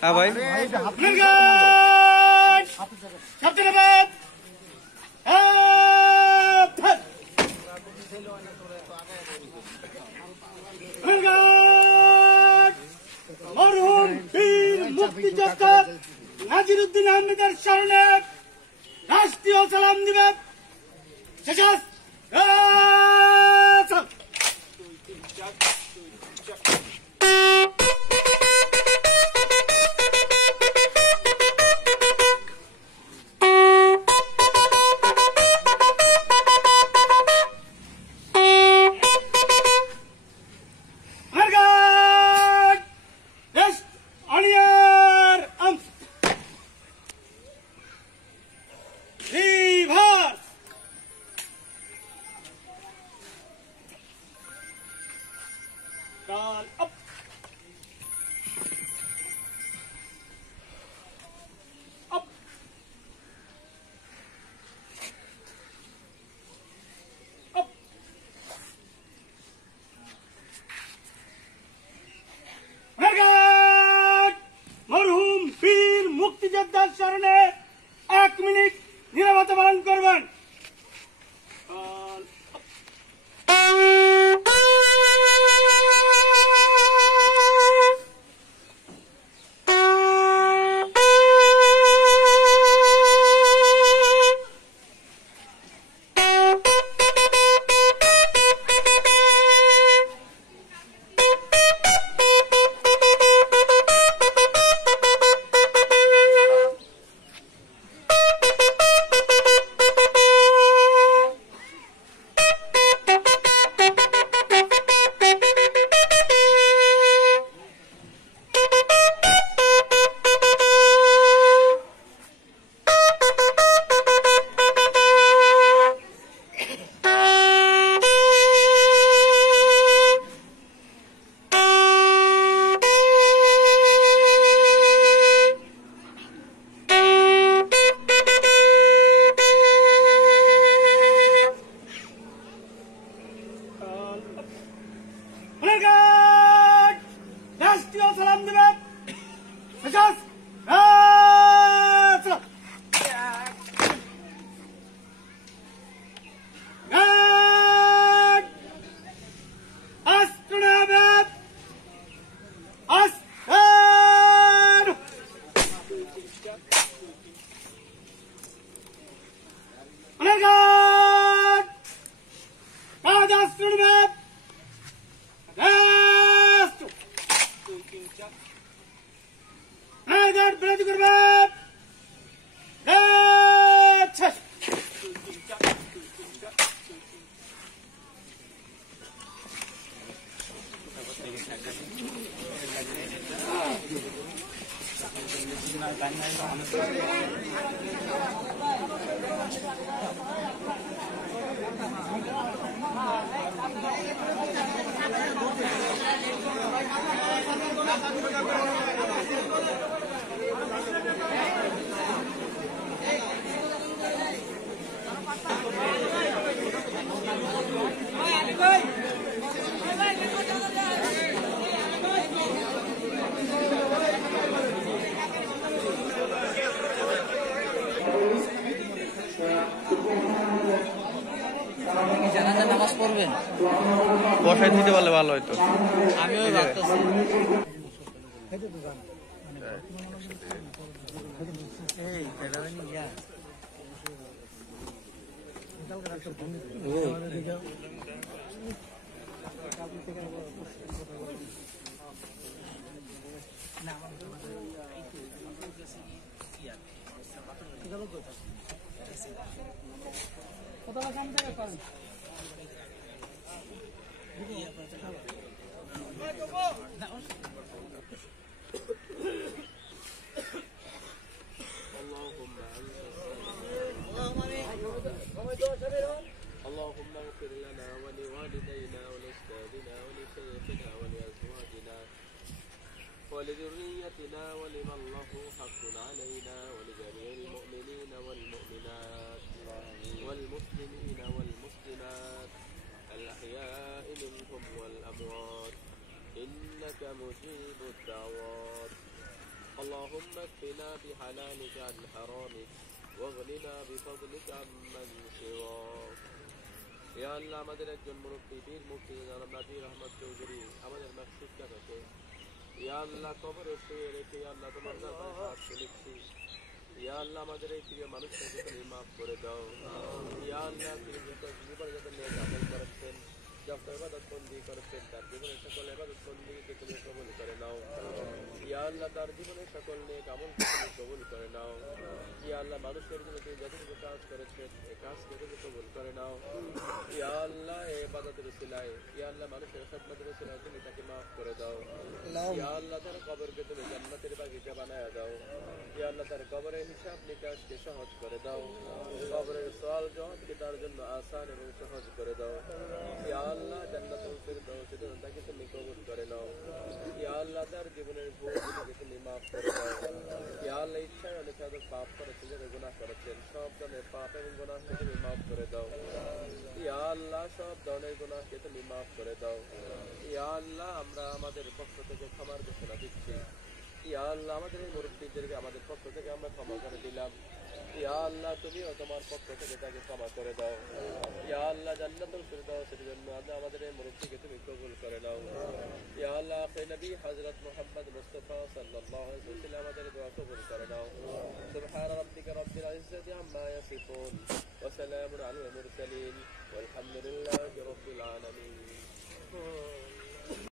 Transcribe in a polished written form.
হ্যাঁ ভাই মরহুম বীর মুক্তিযোদ্ধা নাজিরউদ্দিন আহমেদের স্মরণে রাষ্ট্রীয় সালাম দিবেন। মরহুম বীর মুক্তিযোদ্ধার স্মরণে 1 মিনিট নীরবতা পালন করবেন। রাষ্ট্রীয় সালাম দিবেন। বিরতি করবে। নামাজ পড়বেন বসায় দিতে পারলে ভালো হয়তো। আমিও ভাবতেছি اللهم اغفر لنا ولوالدينا ولأستاذنا ولشيخنا ولأزواجنا ولذريتنا ولمن له حق علينا ولجميع المؤمنين والمؤمنات والمسلمين والمسلمات الأحياء منهم والأموات إنك مجيب الدعوات اللهم اكفنا بحلالك عن حرامك واغننا بفضلك عمن سواك ইয়া আল্লাহ আমাদের একজন মুরব্বী বীর মুক্তিযোদ্ধা নাবি রহমত চৌধুরী আমাদের মাকসুদ কাকাকে ইয়া আল্লাহ কবরে শুয়ে রেখে ইয়া আল্লাহ তোমার দরবারে হাত তুলেছি ইয়া আল্লাহ আমাদের এই প্রিয় মানুষটাকে তুমি মাফ করে দাও ইয়া আল্লাহ তিনি জীবনে যত নেক আমল করেছেন যত ইবাদত বন্দি করেছেন তার জীবনের সকল ইবাদত বন্দিকে তুমি কবুল করে নাও ইয়া আল্লাহ তার জীবনের সকল নেক আমলকে তুমি কবুল করে নাও ইয়া আল্লাহ মানুষের জন্য তুমি যতটুকু কাজ করেছেন এই কাজকে তুমি কবুল করে নাও ইয়া আল্লাহ এই ইবাদতের উসিলায় ইয়া আল্লাহ মানুষের খেদমতের উসিলায় তুমি তাকে মাফ করে দাও ইয়া আল্লাহ তার কবরকে তুমি জান্নাতের বাগিচা বানায় দাও ইয়া আল্লাহ তার কবরের হিসাব নিকাশকে সহজ করে দাও কবরের সওয়াল জবাবকে তার জন্য আসান এবং সহজ করে দাও ইয়া আল্লাহ জান্নাতুল ফিরদাউসে তাকে তুমি কবুল করে নাও ইয়া আল্লাহ তার জীবনের ভুলগুলোকে তুমি মাফ করে দাও ইয়া আল্লাহ ইচ্ছায় অনেক পাপ করেছেন যারা গুনাহ করেছেন সব ধরনের পাপ এবং গুনাহকে তুমি মাফ করে দাও ইয়া আল্লাহ সব ধরনের গুনাহকে তুমি মাফ করে দাও ইয়া আল্লাহ আমরা আমাদের পক্ষ থেকে ক্ষমার ঘোষণা দিচ্ছি ইয়া আল্লাহ আমাদের এই মুরব্বীদেরকে আমাদের পক্ষ থেকে আমরা ক্ষমা করে দিলাম ইয়া আল্লাহ তুমিও তোমার পক্ষ থেকে তাকে ক্ষমা করে দাও ইয়া আল্লাহ জান্নাতুল ফিরদাউসের জন্য আল্লাহ আমাদের এই মুরব্বীকে তুমি কবুল করে নাও ইয়া আল্লাহ আখির নবী হযরত মুহাম্মদ মুস্তাফা সাল্লাল্লাহু আলাইহি ওয়াসাল্লাম আমাদের দোয়া কবুল করে নাও সুবহান রাব্বিকা রাব্বিল ইজ্জাতি আম্মা ইয়াসিফুন ওয়া সালামুন আলাল মুরসালিন ওয়ালহামদুলিল্লাহি রাব্বিল আলামিন